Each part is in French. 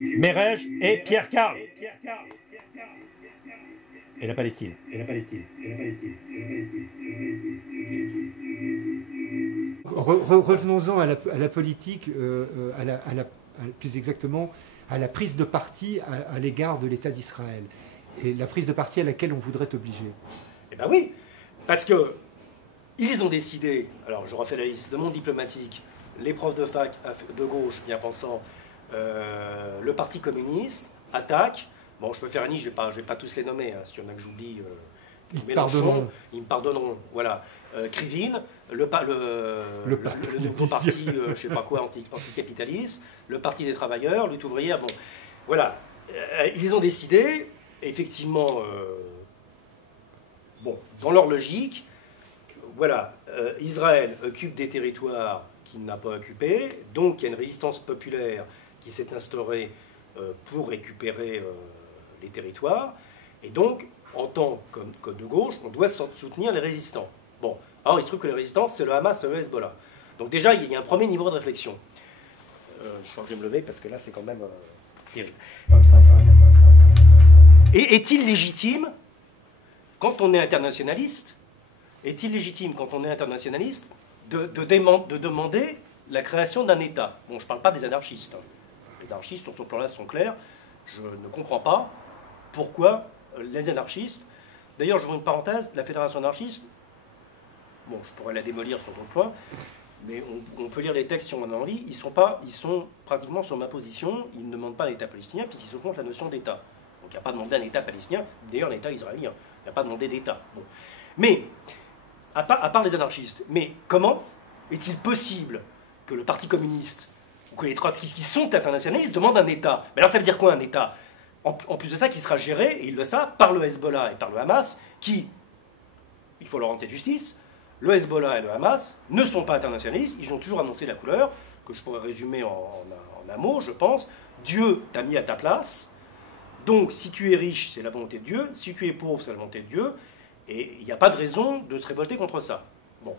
Mérège et Pierre Carl. Et la Palestine. Revenons-en à la politique, plus exactement à la prise de parti à l'égard de l'État d'Israël. Et la prise de parti à laquelle on voudrait t'obliger. Eh bien oui, parce que ils ont décidé, alors je refais la liste, de monde diplomatique, les profs de fac de gauche, bien pensants, le Parti communiste, attaque, bon je peux faire une liste, je ne vais pas tous les nommer, hein, s'il y en a que j'oublie, ils me pardonneront, voilà. Krivine, le nouveau parti, je ne sais pas quoi, anticapitaliste, le Parti des travailleurs, lutte ouvrière, bon, voilà. Ils ont décidé, effectivement, bon, dans leur logique, voilà, Israël occupe des territoires qu'il n'a pas occupés, donc il y a une résistance populaire qui s'est instaurée pour récupérer les territoires, et donc, en tant que de gauche, on doit soutenir les résistants. Bon, alors il se trouve que les résistants, c'est le Hamas et le Hezbollah. Donc déjà, il y a un premier niveau de réflexion. Je crois que je vais me lever parce que là, c'est quand même terrible. Et est-il légitime, quand on est internationaliste, de demander la création d'un État? Bon, je ne parle pas des anarchistes. Hein. Les anarchistes, sur ce plan-là, sont clairs. Je ne comprends pas pourquoi les anarchistes... D'ailleurs, j'ouvre une parenthèse, la fédération anarchiste, bon, je pourrais la démolir sur d'autres points, mais on peut lire les textes si on en a envie, ils sont pratiquement sur ma position, ils ne demandent pas un État palestinien, puisqu'ils se contre la notion d'État. Donc il n'y a pas demandé un État palestinien, d'ailleurs un État israélien. Il n'y a pas demandé d'État. Bon. Mais, à part les anarchistes, mais comment est-il possible que le Parti communiste, ou que les trotskistes qui sont internationalistes demandent un État? Mais alors ça veut dire quoi un État? En plus de ça, qui sera géré, et ils le savent, par le Hezbollah et par le Hamas, qui, il faut leur rendre cette justice, le Hezbollah et le Hamas ne sont pas internationalistes, ils ont toujours annoncé la couleur, que je pourrais résumer en un mot, je pense. Dieu t'a mis à ta place, donc si tu es riche, c'est la volonté de Dieu, si tu es pauvre, c'est la volonté de Dieu, et il n'y a pas de raison de se révolter contre ça. Bon.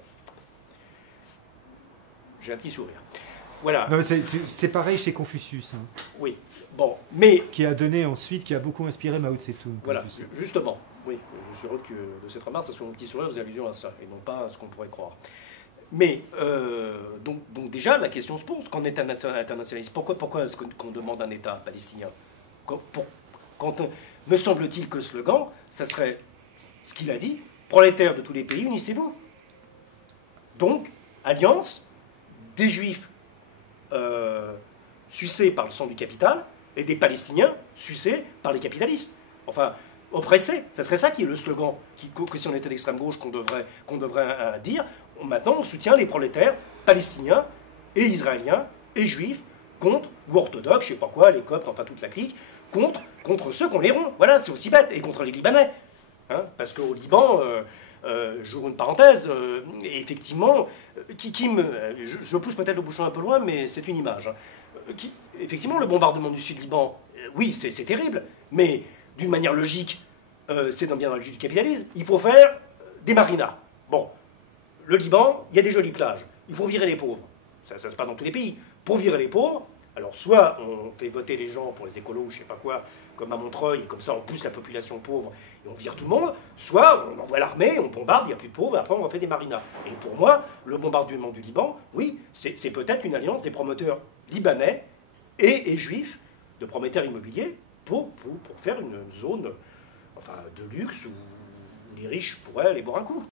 J'ai un petit sourire. Voilà. C'est pareil chez Confucius. Hein. Oui. Bon, mais... Qui a donné ensuite, qui a beaucoup inspiré Mao Tse-tung. Voilà, justement. Oui, je suis heureux de cette remarque, parce que mon petit sourire faisait allusion à ça, et non pas à ce qu'on pourrait croire. Mais, donc déjà, la question se pose, quand on est un internationaliste, pourquoi est-ce qu'on demande un État palestinien? Me semble-t-il que le slogan, ça serait ce qu'il a dit, prolétaires de tous les pays, unissez-vous. Donc, alliance des Juifs sucés par le sang du capital, et des Palestiniens sucés par les capitalistes. Enfin, oppressés. Ça serait ça qui est le slogan, que si on était d'extrême gauche, qu'on devrait dire. Maintenant, on soutient les prolétaires palestiniens et israéliens et juifs contre, ou orthodoxes, je sais pas quoi, les coptes, enfin toute la clique, contre ceux qu'on les rompt. Voilà, c'est aussi bête. Et contre les Libanais. Hein, parce qu'au Liban, j'ouvre une parenthèse, effectivement, je pousse peut-être le bouchon un peu loin, mais c'est une image. Hein, effectivement, le bombardement du Sud-Liban, oui, c'est terrible, mais d'une manière logique, c'est bien dans le logique du capitalisme, il faut faire des marinas. Bon, le Liban, il y a des jolies plages, il faut virer les pauvres. Ça se passe dans tous les pays. Pour virer les pauvres, alors soit on fait voter les gens pour les écolos, je sais pas quoi, comme à Montreuil, et comme ça on pousse la population pauvre et on vire tout le monde, soit on envoie l'armée, on bombarde, il n'y a plus de pauvres, et après on fait des marinas. Et pour moi, le bombardement du Liban, oui, c'est peut-être une alliance des promoteurs libanais et juifs, de promoteurs immobiliers, pour faire une zone, enfin, de luxe où les riches pourraient aller boire un coup.